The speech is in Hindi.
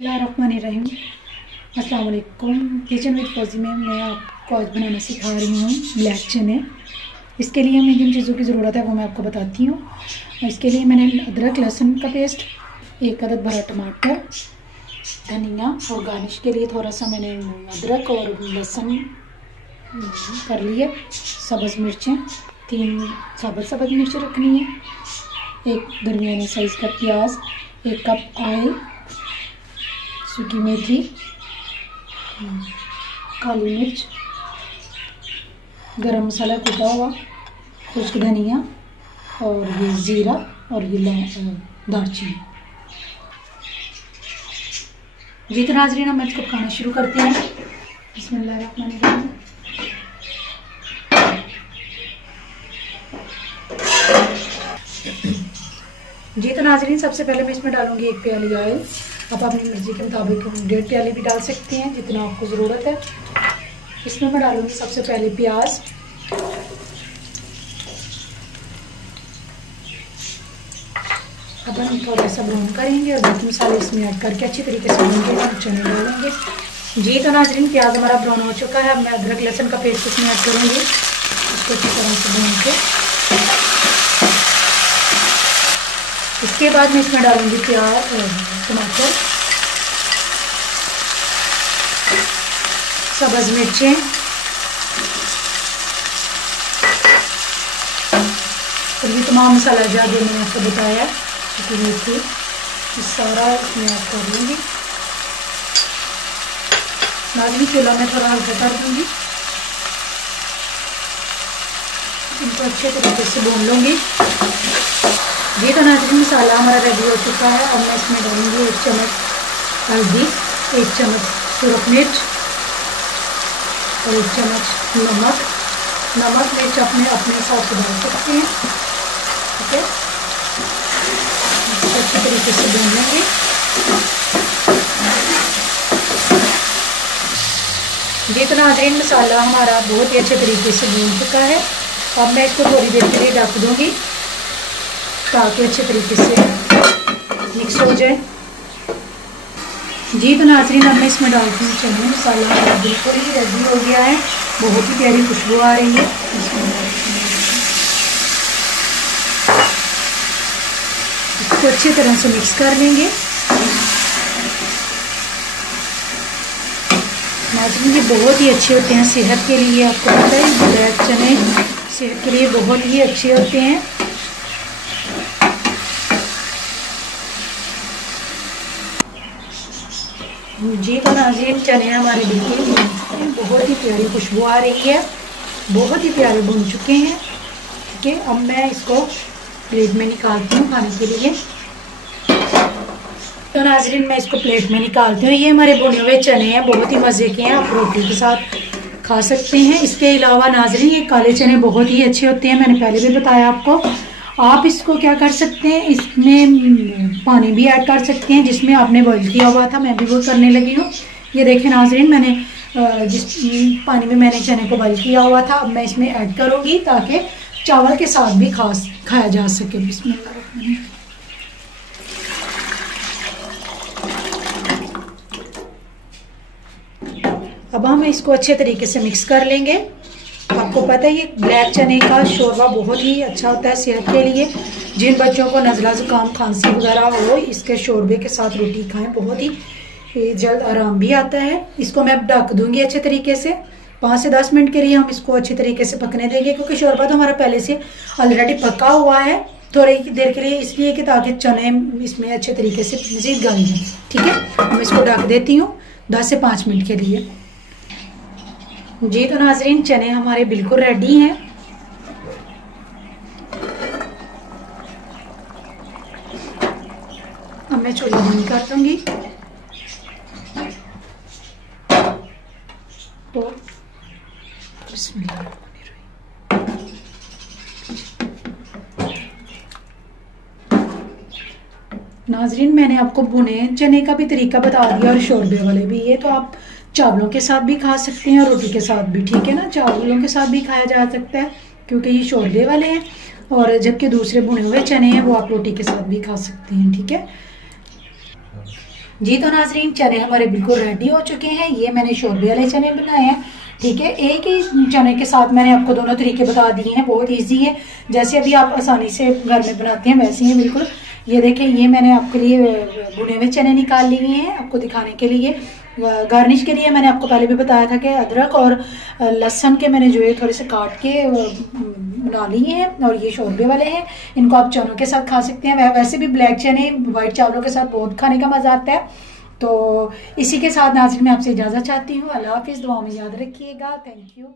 बिस्मिल्लाहिर्रहमानिर्रहीम। अस्सलाम वालेकुम। किचन विद फौजी में मैं आपको आज बनाना सिखा रही हूँ ब्लैक चने। इसके लिए हमें जिन चीज़ों की ज़रूरत है वो मैं आपको बताती हूँ। इसके लिए मैंने अदरक लहसुन का पेस्ट, एक अदद भरा टमाटर, धनिया और गार्निश के लिए थोड़ा सा मैंने अदरक और लहसुन कर लिए। सब्ज़ मिर्चें 3 सब्ज़ मिर्चें रखनी है, एक दरमियाने साइज़ का प्याज, 1 कप ऑयल, सूखी मेथी, काली मिर्च, गरम मसाला कुटा हुआ, खुश्क धनिया और ये ज़ीरा और ये दालचीनी। जी तो नाज़रीन, हम इसको पकाना शुरू करते हैं। बिस्मिल्लाहिर्रहमानिर्रहीम। जी तो नाज़रीन, सबसे पहले मैं इसमें डालूंगी 1 प्याली ऑयल। आप अपनी मर्ज़ी के मुताबिक 1.5 प्याली भी डाल सकते हैं, जितना आपको ज़रूरत है। इसमें मैं डालूंगी सबसे पहले प्याज, अब हम थोड़ा सा ब्राउन करेंगे और बाकी मसाले इसमें ऐड करके अच्छी तरीके से भून के हम चने डालेंगे। जी तो नाज़रीन, प्याज हमारा ब्राउन हो चुका है। अब मैं अदरक लहसुन का पेस्ट इसमें ऐड करूँगी, इसको अच्छी तरह से भून के। इसके बाद मैं इसमें डालूंगी प्याज, टमाटर, सब्ज़ मिर्चें, और ये तमाम मसाला जात जो मैंने आपको बताया, सूखी मेथी, ये सारा इसमें ऐड कर लूँगी। नाज़रीन, चूल्हा में थोड़ा हल्का कर दूँगी, इनको अच्छे तरीके से भून लूँगी। ये तो नाज़रीन, मसाला हमारा रेडी हो चुका है। अब मैं इसमें डालूँगी 1 चम्मच हल्दी, 1 चम्मच सुरख मिर्च और 1 चम्मच नमक। नमक मिर्च अपने हिसाब से डाल सकते हैं, ठीक है। अच्छे तरीके से भून लेंगे। ये तो नाज़रीन, मसाला हमारा बहुत ही अच्छे तरीके से भून चुका है। अब मैं इसको थोड़ी देर के लिए ढक दूँगी ताकि अच्छे तरीके से मिक्स हो जाए। जी तो नाज़रीन, अब मैं इसमें डालती हूँ चने। मसाला बिल्कुल ही रेडी हो गया है, बहुत ही प्यारी खुशबू आ रही है। इसको अच्छी तरह से मिक्स कर लेंगे। नाज़रीन, ये बहुत ही अच्छे होते हैं सेहत के लिए। आपको पता है ब्लैक चने सेहत के लिए बहुत ही अच्छे होते हैं। जी तो नाज़रीन, चने हमारे बिल्कुल बहुत ही प्यारी खुशबू आ रही है, बहुत ही प्यारे भून चुके हैं, ठीक है। अब मैं इसको प्लेट में निकालती हूँ खाने के लिए। तो नाज़रीन, मैं इसको प्लेट में निकालती हूँ। ये हमारे भुने हुए चने हैं, बहुत ही मज़े के हैं, आप रोटी के साथ खा सकते हैं। इसके अलावा नाज़रीन, ये काले चने बहुत ही अच्छे होते हैं, मैंने पहले भी बताया आपको। आप इसको क्या कर सकते हैं, इसमें पानी भी ऐड कर सकते हैं जिसमें आपने बॉईल किया हुआ था। मैं भी वो करने लगी हूँ। ये देखें नाज़रीन, मैंने जिस पानी में मैंने चने को बॉईल किया हुआ था, अब मैं इसमें ऐड करूँगी ताकि चावल के साथ भी खाया जा सके। बिस्मिल्लाह। अब हम इसको अच्छे तरीके से मिक्स कर लेंगे। आपको पता है ये ब्लैक चने का शोरबा बहुत ही अच्छा होता है सेहत के लिए। जिन बच्चों को नज़ला ज़ुकाम खांसी वगैरह हो, इसके शोरबे के साथ रोटी खाएं, बहुत ही जल्द आराम भी आता है। इसको मैं ढक दूंगी अच्छे तरीके से। 5 से 10 मिनट के लिए हम इसको अच्छे तरीके से पकने देंगे, क्योंकि शोरबा तो हमारा पहले से ऑलरेडी पका हुआ है। थोड़ी देर के लिए इसलिए कि ताकि चने इसमें अच्छे तरीके से मज़ीद गल जाए, ठीक है। मैं इसको ढक देती हूँ 10 से 5 मिनट के लिए। जी तो नाज़रीन, चने हमारे बिल्कुल रेडी हैं। अब मैं चूल्हा बंद कर दूंगी और नाज़रीन, मैंने आपको भुने चने का भी तरीका बता दिया और शोरबे वाले भी। ये तो आप चावलों के साथ भी खा सकते हैं और रोटी के साथ भी, ठीक है ना। चावलों के साथ भी खाया जा सकता है क्योंकि ये शोरबे वाले हैं, और जबकि दूसरे भुने हुए चने हैं वो आप रोटी के साथ भी खा सकते हैं, ठीक है। जी तो नाजरीन, चने हमारे बिल्कुल रेडी हो चुके हैं। ये मैंने शोरबे वाले चने बनाए हैं, ठीक है। एक ही चने के साथ मैंने आपको दोनों तरीके बता दिए हैं, बहुत इजी है। जैसे अभी आप आसानी से घर में बनाते हैं वैसे ही बिल्कुल। ये देखें, ये मैंने आपके लिए भुने हुए चने निकाल लिए हैं आपको दिखाने के लिए। गार्निश के लिए मैंने आपको पहले भी बताया था कि अदरक और लहसुन के मैंने जो है थोड़े से काट के बना लिए हैं, और ये शोरबे वाले हैं। इनको आप चनों के साथ खा सकते हैं। वैसे भी ब्लैक चने वाइट चावलों के साथ बहुत खाने का मजा आता है। तो इसी के साथ नाज़रीन मैं आपसे इजाज़त चाहती हूँ। अल्लाह हाफिज़, दुआ में याद रखिएगा। Thank you.